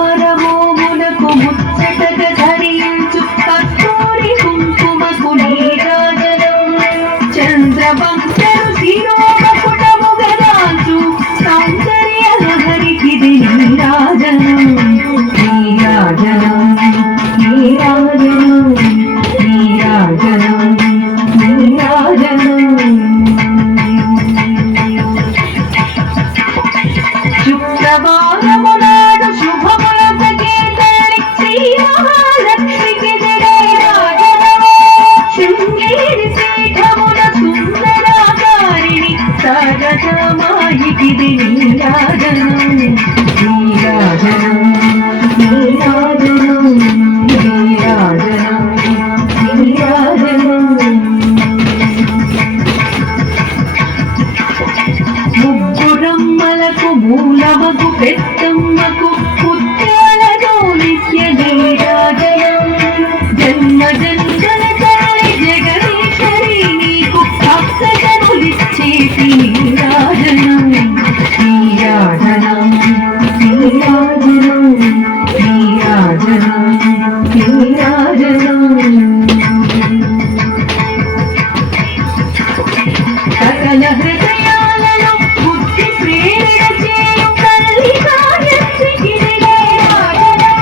ముదమారమోమునకు ముచ్చటగ ధరించు కస్తూరి కుంకుమకు నీరాజనం చంద్రవంశరు శిరోమకుటముగదాల్చు సౌందర్య లహరికిది నీరాజనం నీరాజనం నీరాజనం నీరాజనం నీరాజనం శుక్రవారము నాడు శుభములసగే తల్లి శ్రీ మహాలక్ష్మికి నీరాజనం శృంగేరి పీఠమున సుందరాకారిణి సగతమాయికిది నీరాజనం నీరాజనం నీరాజనం నీరాజనం నీరాజనం ముగ్గురమ్మలకు మూలమకు పెద్దమ్మకు పుత్రాలతో నిత్య నీరాజనం జన్మ జన్మల తల్లి జగదీశ్వరి నీకు భక్తజనులిచ్చేటి నీరాజనం నీరాజనం నీరాజనం నీరాజనం నీరాజనం సకల హృదయాలలో బుద్ధి ప్రేరణ చేయు తల్లి గాయత్రికి నీరాజనం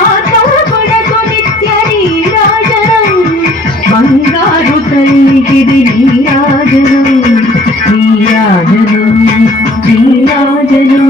ఆత్మగుణకు నిత్య నీరాజనం బంగారు తల్లికిది నీరాజనం నీరాజనం నీరాజనం